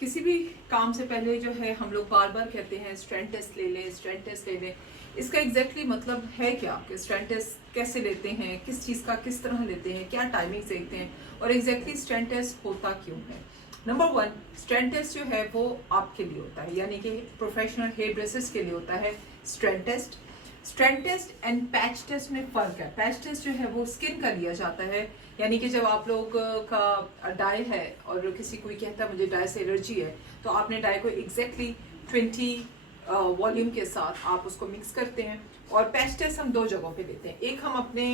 किसी भी काम से पहले जो है हम लोग बार बार कहते हैं स्ट्रेंथ टेस्ट ले लें, स्ट्रेंथ टेस्ट ले लें। इसका एग्जैक्टली मतलब है क्या कि स्ट्रेंथ टेस्ट कैसे लेते हैं, किस चीज़ का किस तरह लेते हैं, क्या टाइमिंग देखते हैं और एग्जैक्टली स्ट्रेंथ टेस्ट होता क्यों है। नंबर 1, स्ट्रेंथ टेस्ट जो है वो आपके लिए होता है, यानी कि प्रोफेशनल हेयर ड्रेसेस के लिए होता है strength test. Strength test and patch test में फ़र्क है। पैच टेस्ट जो है वो स्किन का लिया जाता है, यानी कि जब आप लोग का डाई है और किसी कोई कहता है मुझे डाई से एलर्जी है, तो आपने डाई को एग्जैक्टली 20 वॉल्यूम के साथ आप उसको मिक्स करते हैं। और पैच टेस्ट हम 2 जगहों पे लेते हैं, एक हम अपने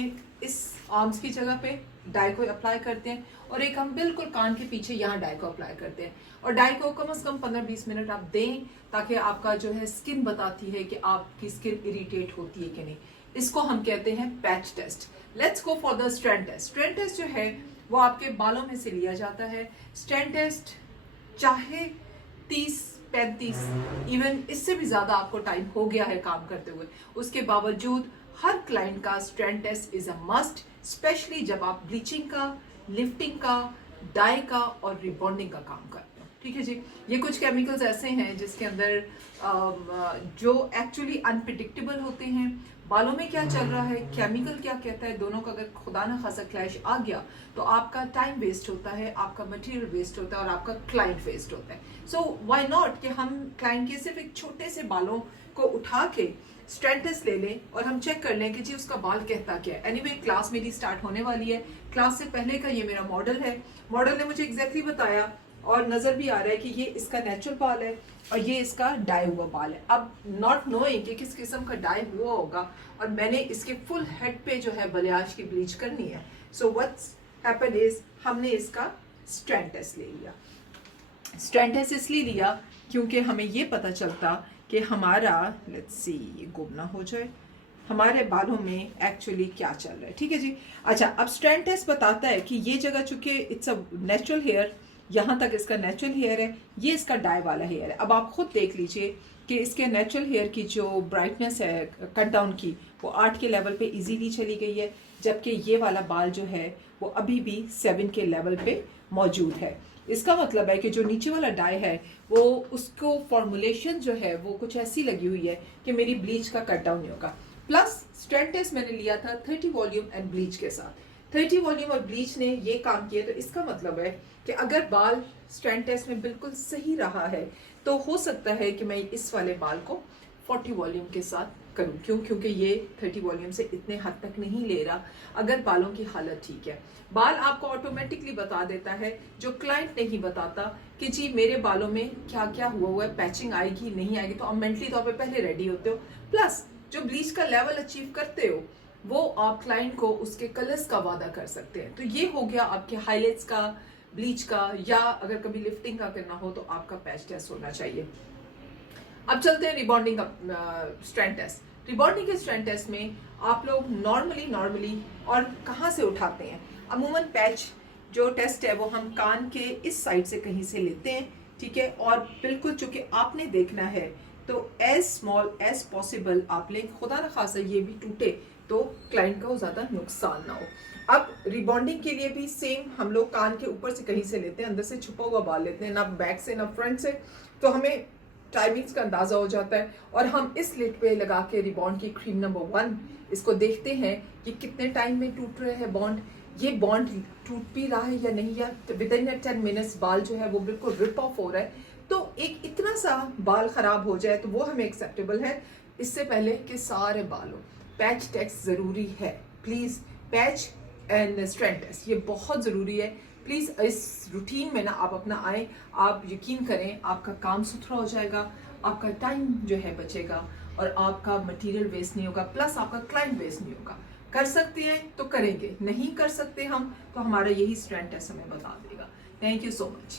इस आर्म्स की जगह पे डाई को अप्लाई करते हैं और एक हम बिल्कुल कान के पीछे यहाँ डाई को अप्लाई करते हैं। और डाई को कम से कम 15-20 मिनट आप दें, ताकि आपका जो है स्किन बताती है कि आपकी स्किन इरिटेट होती है कि नहीं। इसको हम कहते हैं patch test. Let's go for the strength test. Strength test जो है वो आपके बालों में से लिया जाता है। स्ट्रेंथ टेस्ट चाहे 30-35 इवन इससे भी ज्यादा आपको टाइम हो गया है काम करते हुए, उसके बावजूद हर क्लाइंट का strength test is a must, specially जब आप ब्लीचिंग का, लिफ्टिंग का, डाई का और रिबॉन्डिंग का काम करते हो। ठीक है जी। ये कुछ केमिकल्स ऐसे हैं जिसके अंदर जो एक्चुअली अनप्रिडिक्टेबल होते हैं। बालों में क्या चल रहा है, केमिकल क्या कहता है, दोनों का अगर खुदा ना खासा क्लैश आ गया तो आपका टाइम वेस्ट होता है, आपका मटेरियल वेस्ट होता है और आपका क्लाइंट वेस्ट होता है। सो व्हाई नॉट कि हम क्लाइंट के सिर्फ एक छोटे से बालों को उठा के स्ट्रेंथ टेस्ट ले लें और हम चेक कर लें कि जी उसका बाल कहता क्या है। एनीवे क्लास मेरी स्टार्ट होने वाली है। क्लास से पहले का ये मेरा मॉडल है। मॉडल ने मुझे एग्जैक्टली बताया और नजर भी आ रहा है कि ये इसका नेचुरल बाल है और ये इसका डाई हुआ बाल है। अब नॉट नोइंग कि किस किस्म का डाई हुआ होगा, और मैंने इसके फुल हेड पे जो है बलियाज की ब्लीच करनी है। सो व्हाट्स हैपेंड इज हमने इसका स्ट्रेंथ टेस्ट ले लिया। स्ट्रेंथ टेस्ट इसलिए लिया क्योंकि हमें ये पता चलता कि हमारा, लेट्स सी ये गुम ना हो जाए, हमारे बालों में एक्चुअली क्या चल रहा है। ठीक है जी। अच्छा, अब स्ट्रेंथ टेस्ट बताता है कि ये जगह चूंकि इट्स अ नेचुरल हेयर, यहाँ तक इसका नेचुरल हेयर है, ये इसका डाई वाला हेयर है। अब आप खुद देख लीजिए कि इसके नेचुरल हेयर की जो ब्राइटनेस है कट डाउन की, वो 8 के लेवल पे इजीली चली गई है, जबकि ये वाला बाल जो है वो अभी भी 7 के लेवल पे मौजूद है। इसका मतलब है कि जो नीचे वाला डाई है वो उसको फॉर्मुलेशन जो है वो कुछ ऐसी लगी हुई है कि मेरी ब्लीच का कट डाउन नहीं होगा। प्लस स्ट्रेंथ टेस्ट मैंने लिया था 30 वॉल्यूम एंड ब्लीच के साथ। 30 वॉल्यूम और ब्लीच ने ये काम किया, तो इसका मतलब है कि अगर बाल स्ट्रेंथ टेस्ट में बिल्कुल सही रहा है तो हो सकता है कि मैं इस वाले बाल को 40 वॉल्यूम के साथ करूं। क्यों? क्योंकि ये 30 वॉल्यूम से इतने हद तक नहीं ले रहा अगर बालों की हालत ठीक है। बाल आपको ऑटोमेटिकली बता देता है, जो क्लाइंट नहीं बताता कि जी मेरे बालों में क्या क्या हुआ है, पैचिंग आएगी नहीं आएगी, तो आप मेंटली तौर पे पहले रेडी होते हो। प्लस जो ब्लीच का लेवल अचीव करते हो वो आप क्लाइंट को उसके कलर्स का वादा कर सकते हैं। तो ये हो गया आपके हाईलाइट्स का, ब्लीच का, या अगर कभी लिफ्टिंग का करना हो तो आपका पैच टेस्ट होना चाहिए। अब चलते हैं रिबॉन्डिंग का स्ट्रेंथ टेस्ट। रिबॉन्डिंग के स्ट्रेंथ टेस्ट में आप लोग नॉर्मली और कहाँ से उठाते हैं? अमूमन पैच जो टेस्ट है वो हम कान के इस साइड से कहीं से लेते हैं। ठीक है। और बिल्कुल चूंकि आपने देखना है तो एज स्मॉल एज पॉसिबल आप लें, खुदा न खासा ये भी टूटे तो क्लाइंट का ज्यादा नुकसान ना हो। अब रिबॉन्डिंग के लिए भी सेम, हम लोग कान के ऊपर से कहीं से लेते हैं, अंदर से छुपा हुआ बाल लेते हैं, ना बैक से ना फ्रंट से, तो हमें टाइमिंग्स का अंदाजा हो जाता है। और हम इस स्लिट पे लगा के रिबॉन्ड की क्रीम नंबर 1 इसको देखते हैं कि कितने टाइम में टूट रहे हैं बॉन्ड, ये बॉन्ड टूट भी रहा है या नहीं, या विद इन 10 मिनट्स बाल जो है वो बिल्कुल रिप ऑफ हो रहा है। तो एक इतना सा बाल खराब हो जाए तो वो हमें एक्सेप्टेबल है। इससे पहले कि सारे बालों पैच टेस्ट जरूरी है। Please patch and strength test ये बहुत जरूरी है। प्लीज इस रूटीन में ना आप अपना आए, आप यकीन करें आपका काम सुथरा हो जाएगा, आपका टाइम जो है बचेगा और आपका मटेरियल वेस्ट नहीं होगा, प्लस आपका क्लाइंट वेस्ट नहीं होगा। कर सकते हैं तो करेंगे, नहीं कर सकते हम तो हमारा यही स्ट्रेंथ टेस्ट हमें बता देगा। Thank you so much.